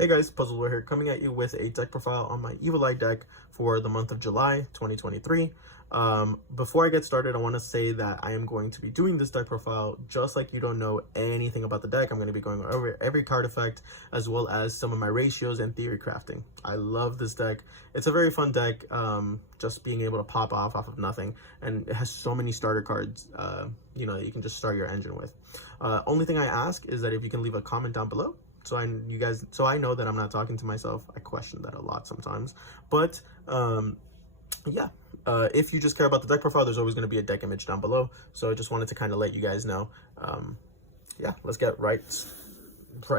Hey guys, Puzzleware here, coming at you with a deck profile on my Evil Eye deck for the month of July 2023. Before I get started, I want to say that I am going to be doing this deck profile just like you don't know anything about the deck. I'm going to be going over every card effect as well as some of my ratios and theory crafting. I love this deck. It's a very fun deck, just being able to pop off of nothing, and it has so many starter cards, that you can just start your engine with. Only thing I ask is that if you can leave a comment down below, so I know that I'm not talking to myself. I question that a lot sometimes, but if you just care about the deck profile, there's always going to be a deck image down below. So I just wanted to kind of let you guys know. Let's get right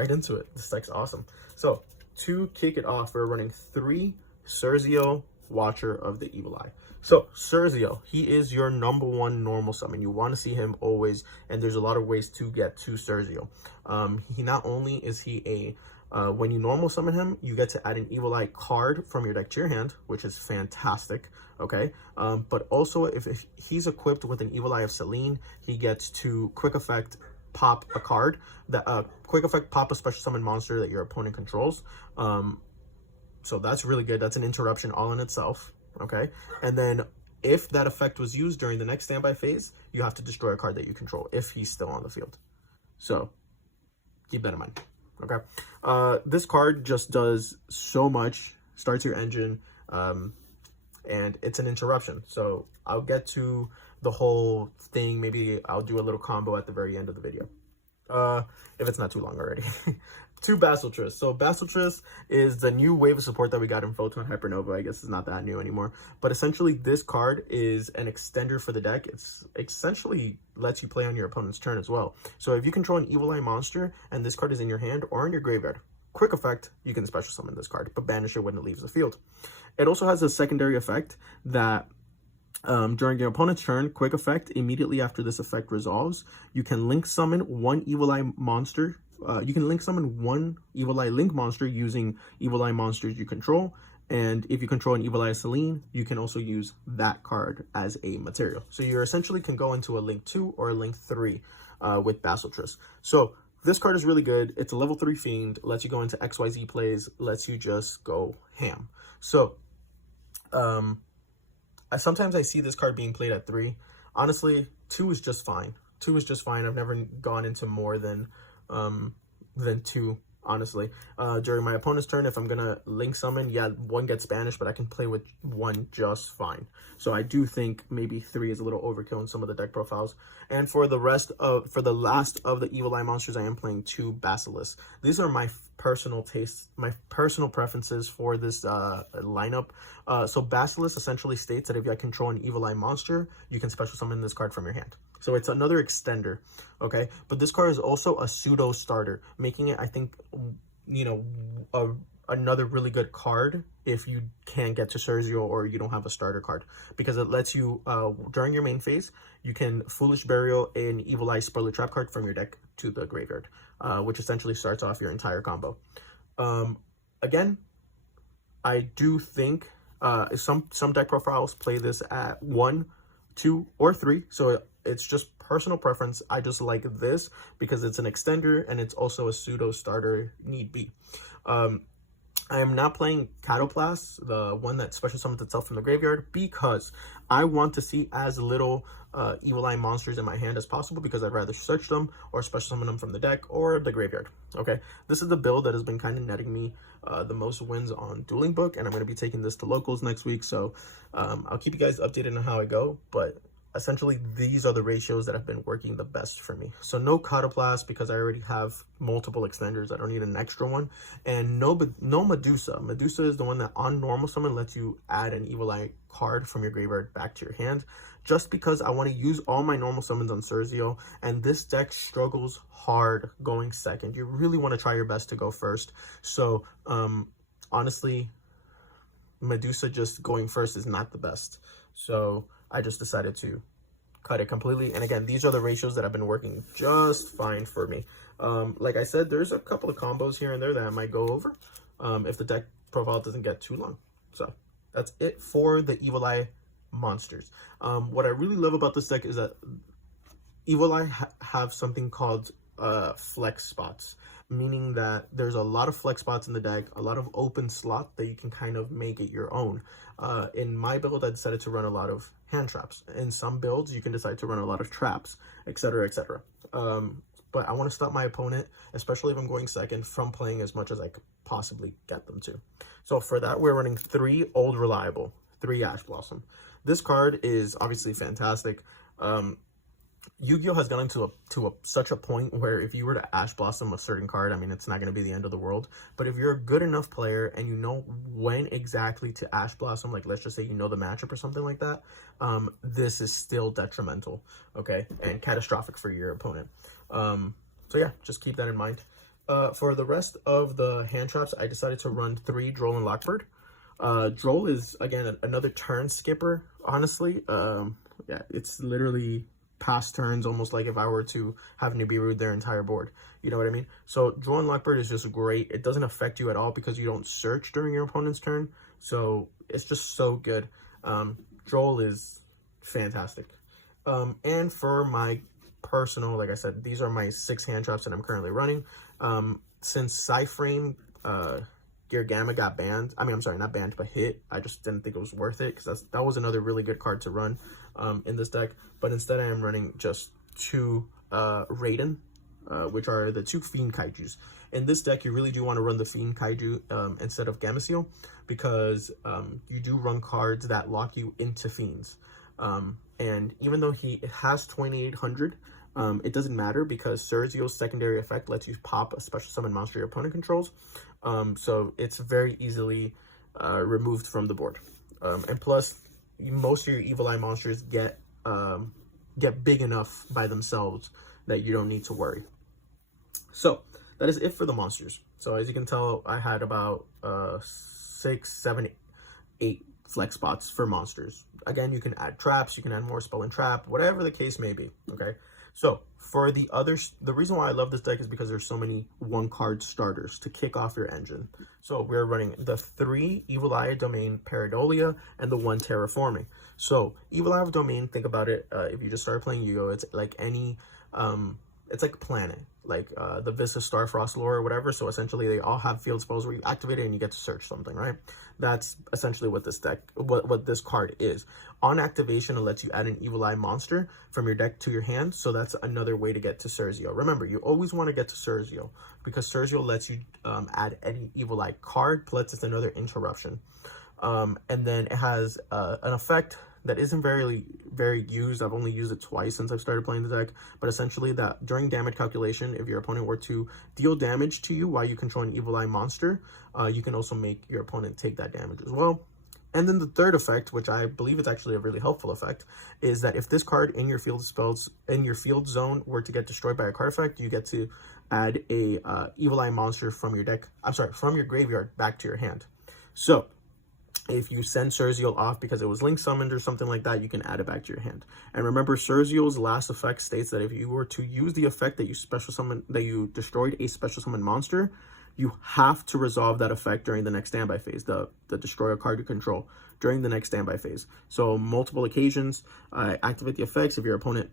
into it. This deck's awesome. So to kick it off, we're running 3 Cerzio, Watcher of the Evil Eye. So Cerzio, he is your #1 normal summon. You want to see him always, and there's a lot of ways to get to Cerzio. He not only is he when you normal summon him, you get to add an Evil Eye card from your deck to your hand, which is fantastic, okay? But also, if he's equipped with an Evil Eye of Selene, he gets to quick effect pop a card, quick effect pop a special summon monster that your opponent controls. So that's really good. That's an interruption all in itself, okay? And then if that effect was used during the next standby phase, you have to destroy a card that you control if he's still on the field. So keep that in mind, okay? This card just does so much, starts your engine, and it's an interruption. So I'll get to the whole thing. Maybe I'll do a little combo at the very end of the video, if it's not too long already. 2 Basiltress. So Basiltress is the new wave of support that we got in Photon Hypernova. I guess it's not that new anymore. But essentially, this card is an extender for the deck. It's essentially lets you play on your opponent's turn as well. So if you control an Evil Eye monster and this card is in your hand or in your graveyard, quick effect, you can special summon this card, but banish it when it leaves the field. It also has a secondary effect that during your opponent's turn, quick effect, immediately after this effect resolves, you can link summon 1 Evil Eye monster. You can link summon 1 Evil Eye link monster using Evil Eye monsters you control. And if you control an Evil Eye Selene, you can also use that card as a material. So you essentially can go into a link 2 or a link 3 with Basiltress. So this card is really good. It's a level 3 fiend, lets you go into XYZ plays, lets you just go ham. So sometimes I see this card being played at 3. Honestly, 2 is just fine. 2 is just fine. I've never gone into more than 2, honestly. During my opponent's turn, if I'm gonna link summon, yeah, 1 gets banished, but I can play with 1 just fine. So I do think maybe 3 is a little overkill in some of the deck profiles. And for the last of the Evil Eye monsters, I am playing 2 Basilisk. These are my personal tastes, my personal preferences for this lineup. So Basilisk essentially states that if you control an Evil Eye monster, you can special summon this card from your hand. So it's another extender, okay? But this card is also a pseudo starter, making it, I think, another really good card if you can't get to Cerzio or you don't have a starter card, because it lets you, during your main phase, you can Foolish Burial an Evil Eye Spoiler Trap card from your deck to the graveyard, which essentially starts off your entire combo. Again, I do think some deck profiles play this at 1, 2, or 3, so it's just personal preference. I just like this because it's an extender and it's also a pseudo starter need be. I am not playing Catoplast, the one that special summons itself from the graveyard, because I want to see as little Evil Eye monsters in my hand as possible, because I'd rather search them or special summon them from the deck or the graveyard, okay? This is the build that has been kind of netting me the most wins on Dueling Book, and I'm going to be taking this to locals next week, so I'll keep you guys updated on how I go, but essentially these are the ratios that have been working the best for me. So no Catoplast, because I already have multiple extenders. I don't need an extra one. And no Medusa. Medusa is the one that on normal summon lets you add an Evil Eye card from your graveyard back to your hand, just because I want to use all my normal summons on Cerzio, and this deck struggles hard going second. You really want to try your best to go first. So honestly, Medusa just going first is not the best. So I just decided to cut it completely. And again, these are the ratios that have been working just fine for me. Like I said, there's a couple of combos here and there that I might go over if the deck profile doesn't get too long. So that's it for the Evil Eye monsters. What I really love about this deck is that Evil Eye have something called flex spots. meaning that there's a lot of flex spots in the deck, a lot of open slot that you can kind of make it your own. In my build, I decided to run a lot of hand traps. In some builds, you can decide to run a lot of traps, etc., etc. But I want to stop my opponent, especially if I'm going second, from playing as much as I could possibly get them to. So for that, we're running 3 Old Reliable, 3 Ash Blossom. This card is obviously fantastic. Yu-Gi-Oh! Has gotten to such a point where if you were to Ash Blossom a certain card, I mean, it's not going to be the end of the world. But if you're a good enough player and you know when exactly to Ash Blossom, like let's just say you know the matchup or something like that, this is still detrimental, okay, and catastrophic for your opponent. So yeah, just keep that in mind. For the rest of the hand traps, I decided to run 3 Droll and Lockbird. Droll is, again, another turn skipper, honestly. Yeah, it's literally past turns, almost like if I were to have Nibiru their entire board. You know what I mean? So Droll and Lockbird is just great. It doesn't affect you at all because you don't search during your opponent's turn. So it's just so good. Droll is fantastic. And for my personal, like I said, these are my 6 hand traps that I'm currently running. Since Psyframe, Gear Gamma got banned. I mean, I'm sorry, not banned, but hit. I just didn't think it was worth it because that was another really good card to run in this deck. But instead, I am running just 2 Raiden, which are the 2 Fiend Kaijus. In this deck, you really do want to run the Fiend Kaiju instead of Gameciel because you do run cards that lock you into Fiends. And even though he has 2800, it doesn't matter because Cerzio's secondary effect lets you pop a special summon monster your opponent controls. So it's very easily removed from the board. And plus, most of your Evil Eye monsters get big enough by themselves that you don't need to worry. So that is it for the monsters. So as you can tell, I had about 6, 7, 8 flex spots for monsters. Again, you can add traps, you can add more spell and trap, whatever the case may be, okay? So for the others, the reason why I love this deck is because there's so many 1-card starters to kick off your engine. So we're running the 3 Evil Eye of Domain Pareidolia and the 1 Terraforming. So Evil Eye of Domain, think about it, if you just start playing Yu-Gi-Oh! It's like any, it's like Planet, like the Vista Starfrost lore or whatever. So essentially they all have field spells where you activate it and you get to search something, right? That's essentially what this deck, what this card is. On activation, it lets you add an Evil Eye monster from your deck to your hand. So that's another way to get to Cerzio. Remember, you always want to get to Cerzio because Cerzio lets you add any Evil Eye card, plus it's another interruption. And then it has an effect that isn't very used. I've only used it twice since I've started playing the deck, but essentially that during damage calculation, if your opponent were to deal damage to you while you control an Evil Eye monster, you can also make your opponent take that damage as well. And then the third effect, which I believe is actually a really helpful effect, is that if this card in your field zone were to get destroyed by a card effect, you get to add a Evil Eye monster from your deck, from your graveyard back to your hand. So if you send Cerzio off because it was link summoned or something like that, you can add it back to your hand. And remember, Cerzio's last effect states that if you were to use the effect that you destroyed a special summon monster, you have to resolve that effect during the next standby phase, the destroy a card you control during the next standby phase. So multiple occasions, I activate the effects. If your opponent,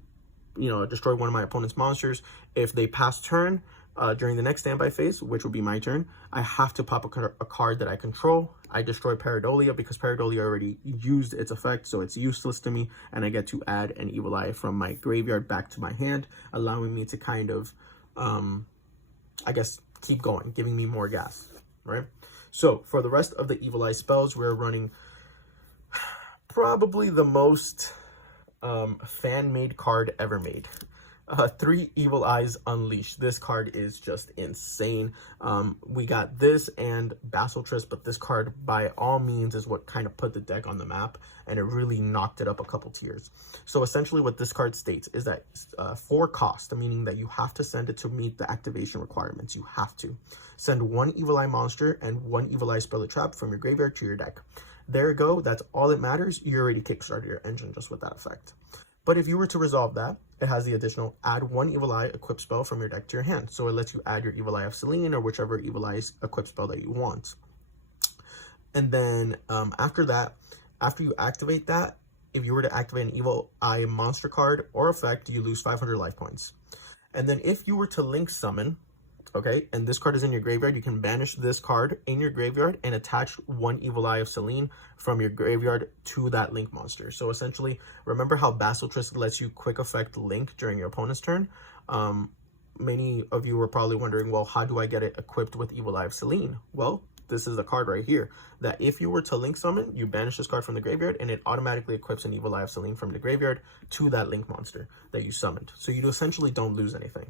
destroy one of my opponent's monsters, if they pass turn, during the next standby phase, which would be my turn, I have to pop a card that I control. I destroy Pareidolia because Pareidolia already used its effect, so it's useless to me, and I get to add an Evil Eye from my graveyard back to my hand, allowing me to kind of, I guess, keep going, giving me more gas, right? So for the rest of the Evil Eye spells, we're running probably the most fan-made card ever made. 3 Evil Eyes Unleashed. This card is just insane. We got this and Basiltrist, but this card by all means is what kind of put the deck on the map, and it really knocked it up a couple tiers. So essentially what this card states is that for cost, meaning that you have to send it to meet the activation requirements. You have to send 1 Evil Eye monster and 1 Evil Eye spell or trap from your graveyard to your deck. There you go. That's all that matters. You already kickstarted your engine just with that effect. But if you were to resolve that, it has the additional add 1 Evil Eye equip spell from your deck to your hand. So it lets you add your Evil Eye of Selene or whichever Evil Eye equip spell that you want. And then after that, after you activate that, if you were to activate an Evil Eye monster card or effect, you lose 500 life points. And then if you were to link summon okay, and this card is in your graveyard, you can banish this card in your graveyard and attach one Evil Eye of Selene from your graveyard to that Link monster. So essentially, remember how Basilisk lets you quick effect Link during your opponent's turn? Many of you were probably wondering, well, how do I get it equipped with Evil Eye of Selene? Well, this is the card right here, that if you were to Link summon, you banish this card from the graveyard and it automatically equips an Evil Eye of Selene from the graveyard to that Link monster that you summoned. So you essentially don't lose anything.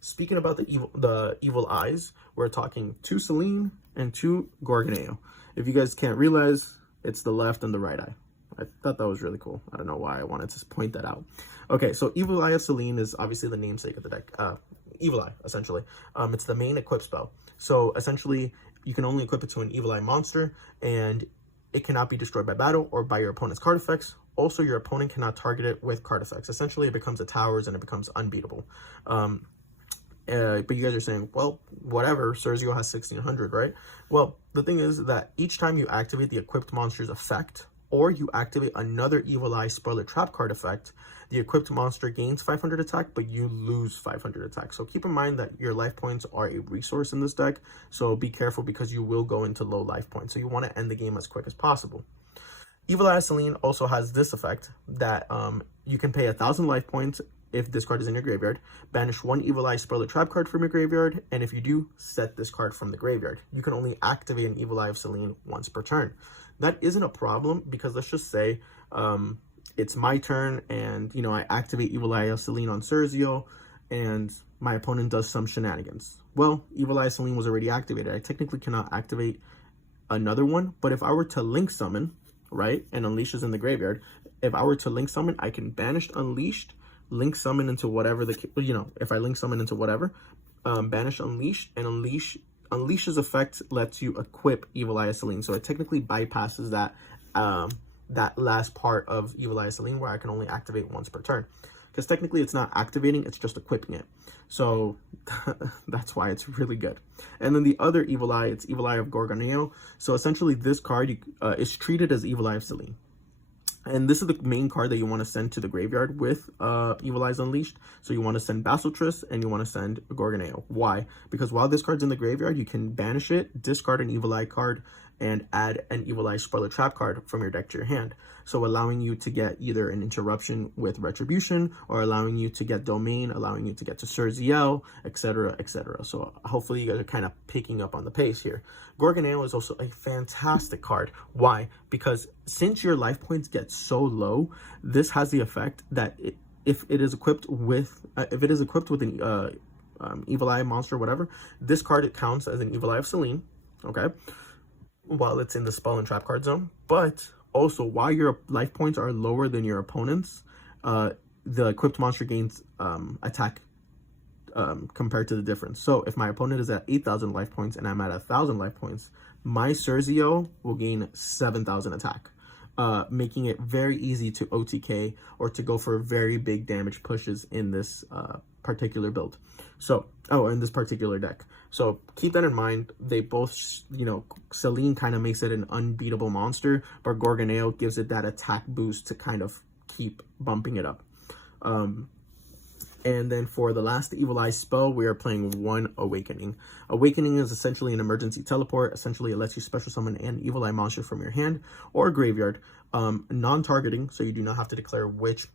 Speaking about the evil eyes, we're talking 2 Selene and 2 Gorgoneo. If you guys can't realize, it's the left and the right eye. I thought that was really cool. I don't know why I wanted to point that out. Okay, so Evil Eye of Selene is obviously the namesake of the deck. Evil Eye, essentially. It's the main equip spell. So essentially, you can only equip it to an Evil Eye monster, and it cannot be destroyed by battle or by your opponent's card effects. Also, your opponent cannot target it with card effects. Essentially, it becomes a towers and it becomes unbeatable. But you guys are saying, well, whatever, Cerzio has 1600, right? Well, the thing is that each time you activate the equipped monster's effect, or you activate another Evil Eye Spoiler Trap card effect, the equipped monster gains 500 attack, but you lose 500 attack. So keep in mind that your life points are a resource in this deck, so be careful because you will go into low life points. So you want to end the game as quick as possible. Evil Eye Selene also has this effect that you can pay 1,000 life points if this card is in your graveyard, banish 1 Evil Eye Spoiler Trap card from your graveyard, and if you do, set this card from the graveyard. You can only activate an Evil Eye of Selene once per turn. That isn't a problem because let's just say it's my turn and, you know, I activate Evil Eye of Selene on Cerzio and my opponent does some shenanigans. Well, Evil Eye of Selene was already activated. I technically cannot activate another one, but if I were to Link summon, right, and Unleash is in the graveyard, if I were to Link summon, I can banish Unleashed, Link summon into whatever if I Link summon into whatever, banish Unleashed, and Unleash's effect lets you equip Evil Eye of Selene. So it technically bypasses that that last part of Evil Eye of Selene where I can only activate once per turn. Because technically it's not activating, it's just equipping it. So that's why it's really good. And then the other Evil Eye, it's Evil Eye of Gorgoneo. So essentially this card is treated as Evil Eye of Selene. And this is the main card that you want to send to the graveyard with Evil Eyes Unleashed. So you want to send Basilisk and you want to send Gorgoneo. Why? Because while this card's in the graveyard, you can banish it, discard an Evil Eye card, and add an Evil Eye Spoiler Trap card from your deck to your hand. So allowing you to get either an interruption with Retribution, or allowing you to get Domain, allowing you to get to Cerzio, etc., etc. So hopefully you guys are kind of picking up on the pace here. Gorgoneo is also a fantastic card. Why? Because since your life points get so low, this has the effect that if it is equipped with an Evil Eye monster or whatever, this card counts as an Evil Eye of Selene, okay, while it's in the spell and trap card zone. But also, while your life points are lower than your opponent's, the equipped monster gains attack compared to the difference. So if my opponent is at 8,000 life points and I'm at 1,000 life points, my Cerzio will gain 7,000 attack, making it very easy to OTK or to go for very big damage pushes in this particular build. So, in this particular deck. So keep that in mind. They both, you know, Selene kind of makes it an unbeatable monster, but Gorgoneo gives it that attack boost to kind of keep bumping it up. And then for the last Evil Eye spell, we are playing 1 Awakening. Awakening is essentially an emergency teleport. Essentially, it lets you special summon an Evil Eye monster from your hand or graveyard. Non-targeting, so you do not have to declare which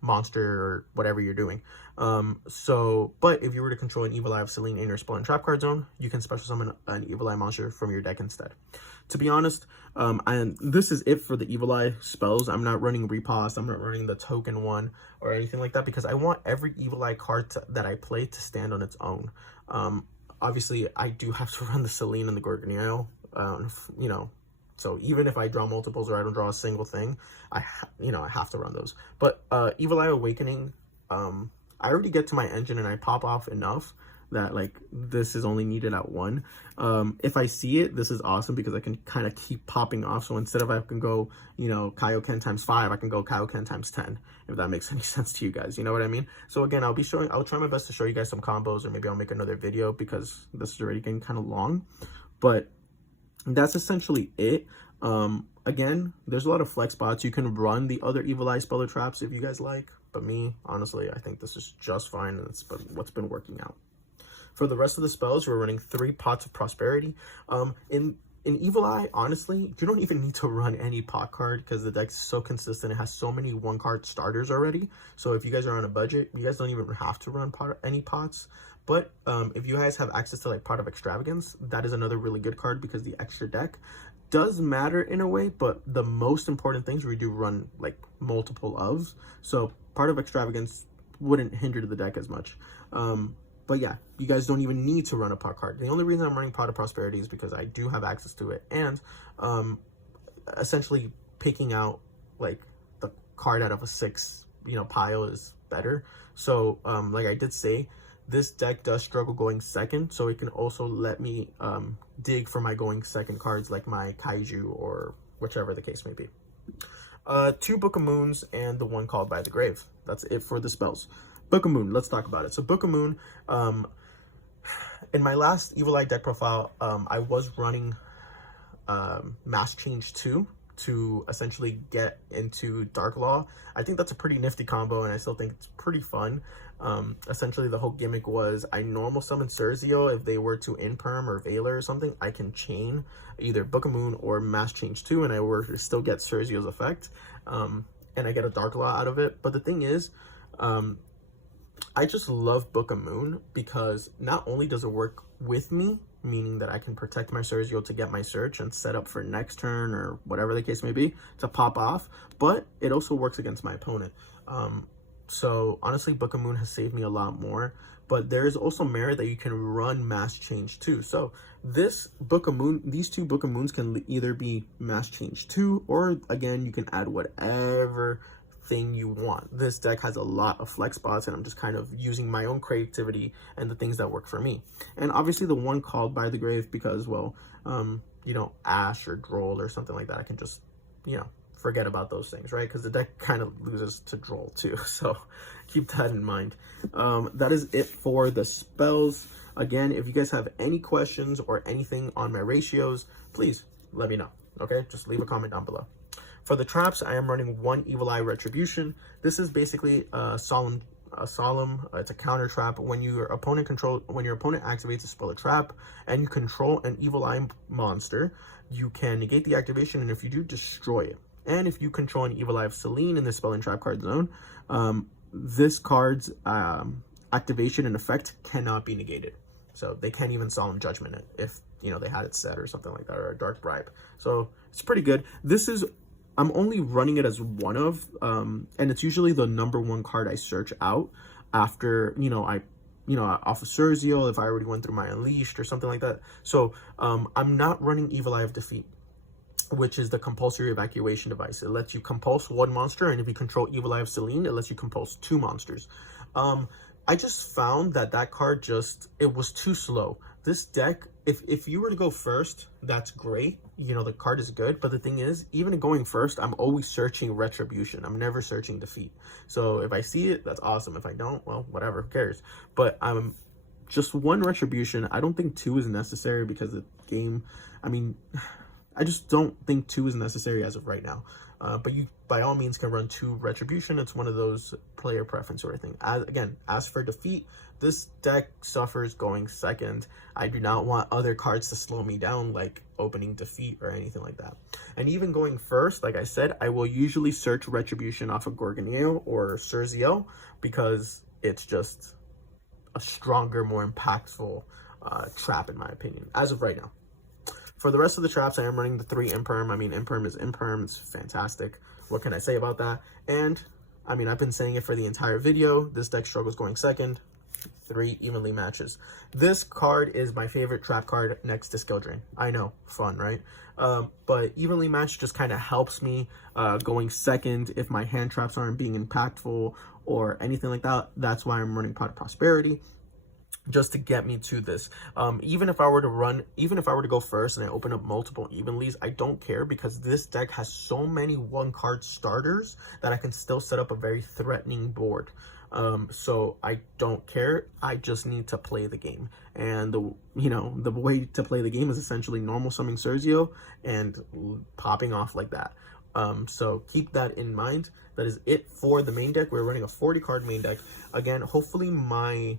monster or whatever you're doing. But if you were to control an Evil Eye of Selene in your spell and trap card zone, you can special summon an Evil Eye monster from your deck instead. To be honest, and this is it for the Evil Eye spells. I'm not running Riposte, I'm not running the token one or anything like that, because I want every Evil Eye card that I play to stand on its own. Obviously, I do have to run the Selene and the Gorgoneo, you know, so even if I draw multiples or I don't draw a single thing, I have to run those. But Evil Eye Awakening, I already get to my engine and I pop off enough that like this is only needed at 1. If I see it, this is awesome because I can kind of keep popping off. So instead of I can go, you know, Kaioken times 5, I can go Kaioken times 10, if that makes any sense to you guys. You know what I mean? So again, I'll try my best to show you guys some combos, or maybe I'll make another video because this is already getting kind of long. But that's essentially it. Again, there's a lot of flex spots. You can run the other Evil Eye Speller traps if you guys like, but me, honestly, I think this is just fine, and it's what's been working out. For the rest of the spells, we're running 3 Pots of Prosperity. In Evil Eye, honestly, you don't even need to run any pot card because the deck's so consistent. It has so many 1-card starters already. So if you guys are on a budget, you guys don't even have to run any pots. But if you guys have access to like Pot of Extravagance, that is another really good card because the extra deck does matter in a way, but the most important things we do run like multiple ofs. So Pot of Extravagance wouldn't hinder the deck as much. But yeah, you guys don't even need to run a pot card. The only reason I'm running Pot of Prosperity is because I do have access to it. And essentially picking out like the card out of a 6, pile is better. So like I did say, this deck does struggle going second. So it can also let me dig for my going second cards like my Kaiju or whichever the case may be. 2 Book of Moons and the 1 Called by the Grave. That's it for the spells. Book of Moon, let's talk about it. So Book of Moon, in my last Evil Eye deck profile, I was running Mass Change 2 to essentially get into Dark Law. I think that's a pretty nifty combo, and I still think it's pretty fun. Essentially, the whole gimmick was I normal summon Cerzio. If they were to Imperm or Veiler or something, I can chain either Book of Moon or Mass Change 2, and I were to still get Cerzio's effect, and I get a Dark Law out of it. But the thing is, I just love Book of Moon because not only does it work with me, meaning that I can protect my Cerzio to get my search and set up for next turn or whatever the case may be to pop off, but it also works against my opponent. So honestly, Book of Moon has saved me a lot more, but there's also merit that you can run Mass Change 2. So this Book of Moon, these 2 Book of Moons can either be Mass Change 2, or again, you can add whatever thing you want. This deck has a lot of flex spots, and I'm just kind of using my own creativity and the things that work for me. And obviously the 1 Called by the Grave because, well, Ash or Droll or something like that, I can just, forget about those things, right? Because the deck kind of loses to Droll too, so keep that in mind. That is it for the spells. Again, if you guys have any questions or anything on my ratios, please let me know, okay? Just leave a comment down below. For the traps, I am running 1 Evil Eye Retribution. This is basically a solemn. It's a counter trap. When your opponent activates a spell or trap, and you control an Evil Eye monster, you can negate the activation, and if you do, destroy it. And if you control an Evil Eye of Selene in the spell and trap card zone, this card's activation and effect cannot be negated. So they can't even Solemn Judgment it if they had it set or something like that, or a Dark Bribe. So it's pretty good. I'm only running it as one of, and it's usually the number 1 card I search out after, off of Cerzio, if I already went through my Unleashed or something like that. So I'm not running Evil Eye of Defeat, which is the compulsory evacuation device. It lets you compulse 1 monster, and if you control Evil Eye of Selene, it lets you compulse 2 monsters. I just found that card it was too slow. This deck, if you were to go first, that's great. The card is good, but the thing is, even going first, I'm always searching Retribution. I'm never searching Defeat. So if I see it, that's awesome. If I don't, well, whatever, who cares? But I'm just 1 Retribution. I don't think 2 is necessary because the game, I just don't think 2 is necessary as of right now. But you, by all means, can run 2 Retribution. It's one of those player preference sort of thing. As for Defeat, this deck suffers going second. I do not want other cards to slow me down, like opening Defeat or anything like that. And even going first, like I said, I will usually search Retribution off of Gorgoneo or Cerzio because it's just a stronger, more impactful trap, in my opinion, as of right now. For the rest of the traps, I am running the 3 Imperm. Imperm is Imperm. It's fantastic. What can I say about that? And, I've been saying it for the entire video. This deck struggles going second. 3 evenly matches. This card is my favorite trap card next to Skill Drain. I know, fun, right? But evenly matched just kind of helps me going second if my hand traps aren't being impactful or anything like that. That's why I'm running Pot of Prosperity, just to get me to this. Even if I were to go first and I open up multiple evenlies, I don't care because this deck has so many 1-card starters that I can still set up a very threatening board. So I don't care. I just need to play the game. And the way to play the game is essentially normal summoning Cerzio and popping off like that. So keep that in mind. That is it for the main deck. We're running a 40-card main deck. Again, hopefully my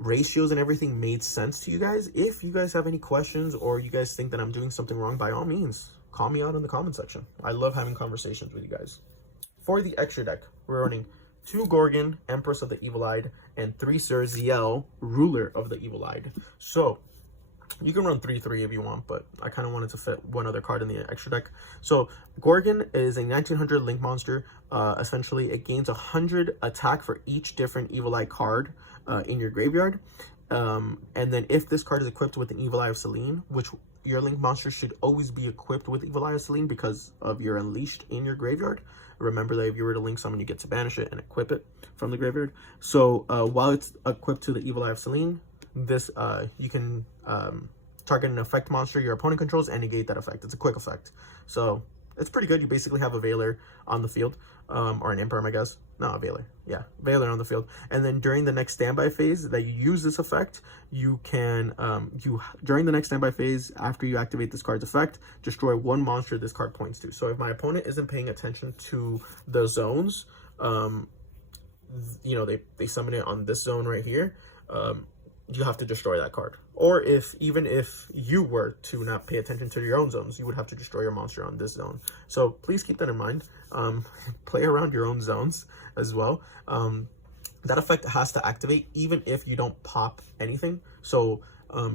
ratios and everything made sense to you guys. If you guys have any questions or you guys think that I'm doing something wrong, by all means, call me out in the comment section. I love having conversations with you guys. For the extra deck, we're running 2 Gorgon, Empress of the Evil-Eyed, and 3 Zerziel, Ruler of the Evil-Eyed. So you can run 3/3 if you want, but I kind of wanted to fit one other card in the extra deck. So Gorgon is a 1900 link monster. Essentially, it gains 100 attack for each different Evil-Eye card in your graveyard. And then if this card is equipped with an Evil-Eye of Selene, which your link monster should always be equipped with Evil-Eye of Selene because of your Unleashed in your graveyard. Remember that if you were to link summon, you get to banish it and equip it from the graveyard. So while it's equipped to the Evil-Eye of Selene, this you can target an effect monster your opponent controls and negate that effect. It's a quick effect, so it's pretty good. You basically have a Veiler on the field, or an Imperm, I guess. No, a Veiler. Yeah, Veiler on the field. And then during the next standby phase that you use this effect, you can during the next standby phase after you activate this card's effect, destroy 1 monster this card points to. So if my opponent isn't paying attention to the zones, you know, they summon it on this zone right here, you have to destroy that card. Or even if you were to not pay attention to your own zones, you would have to destroy your monster on this zone. So please keep that in mind. Play around your own zones as well. That effect has to activate even if you don't pop anything. So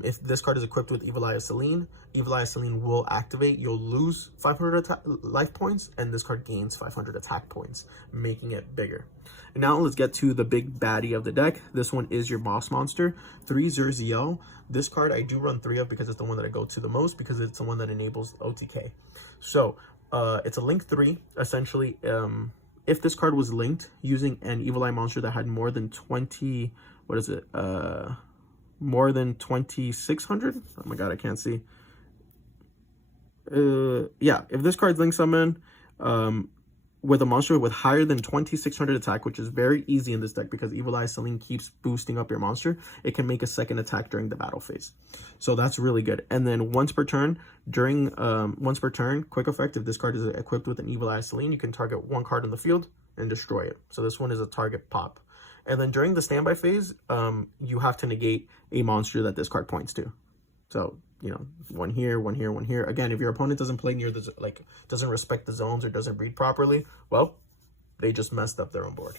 if this card is equipped with Evil-Eye of Selene, Evil-Eye of Selene will activate. You'll lose 500 life points, and this card gains 500 attack points, making it bigger. And now let's get to the big baddie of the deck. This one is your boss monster, 3 Zerziel. This card I do run 3 of because it's the one that I go to the most, because it's the one that enables OTK. So it's a link 3, essentially. If this card was linked using an Evil-Eye monster that had more than 20, what is it? More than 2,600? Oh my god, I can't see. Yeah, if this card's link summon with a monster with higher than 2,600 attack, which is very easy in this deck because Evil-Eye Selene keeps boosting up your monster, it can make a second attack during the battle phase. So that's really good. And then once per turn, quick effect, if this card is equipped with an Evil-Eye Selene, you can target 1 card in the field and destroy it. So this one is a target pop. And then during the standby phase, you have to negate a monster that this card points to. So, you know, 1 here, 1 here, 1 here. Again, if your opponent doesn't play near the, doesn't respect the zones or doesn't breed properly, well, they just messed up their own board.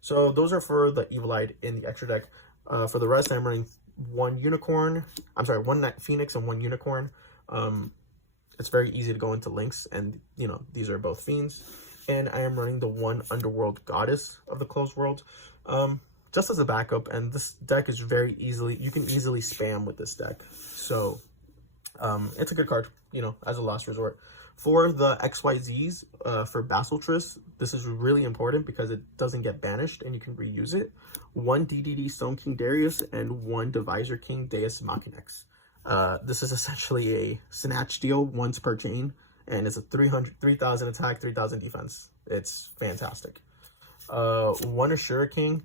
So those are for the Evil-Eyed in the extra deck. For the rest, I'm running 1 Phoenix and 1 Unicorn. It's very easy to go into links, and, you know, these are both fiends. And I am running the 1 Underworld Goddess of the Closed World, just as a backup. And this deck is very easily, you can easily spam with this deck. So it's a good card, you know, as a last resort. For the XYZs, for Basiltris, this is really important because it doesn't get banished and you can reuse it. 1 DDD Stone King Darius and 1 Divisor King Deus Machinex. This is essentially a snatch deal once per chain, and it's a 3,000 attack, 3,000 defense. It's fantastic. 1 Ashura King,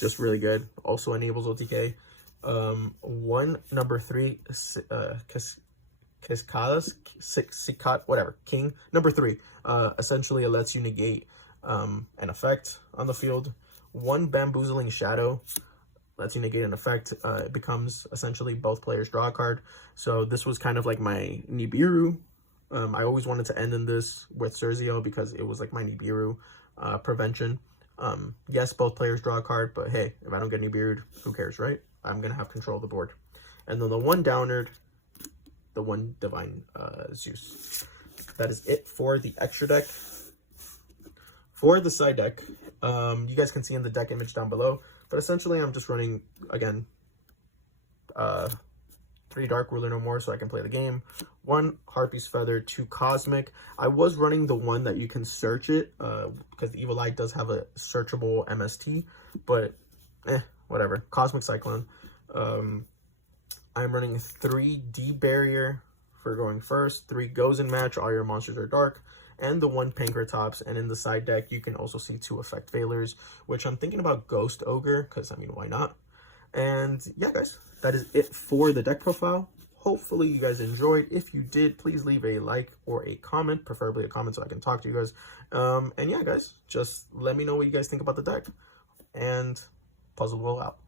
just really good. Also enables OTK. 1 number 3 Sikat, whatever, King. Number 3, essentially it lets you negate an effect on the field. 1 Bamboozling Shadow lets you negate an effect. It becomes essentially both players draw a card. So this was kind of like my Nibiru. I always wanted to end in this with Zerziel because it was like my Nibiru prevention. Yes, both players draw a card, but hey, if I don't get Nibiru'd, who cares, right? I'm going to have control of the board. And then the 1 Downerd, the 1 Divine Zeus. That is it for the extra deck. For the side deck, you guys can see in the deck image down below, but essentially I'm just running, again, 3 Dark Ruler No More so I can play the game, 1 Harpy's Feather, 2 Cosmic. I was running the one that you can search it, because the Evil-Eye does have a searchable MST, but whatever. Cosmic Cyclone. I'm running 3 D Barrier for going first, 3 Goes in Match, all your monsters are dark, and the 1 Pankratops. And in the side deck, you can also see 2 Effect Veilers, which I'm thinking about Ghost Ogre, because, I mean, why not? And yeah, guys, that is it for the deck profile. Hopefully you guys enjoyed. If you did, please leave a like or a comment, preferably a comment so I can talk to you guys. And yeah, guys, just let me know what you guys think about the deck. And Puzzle Will out.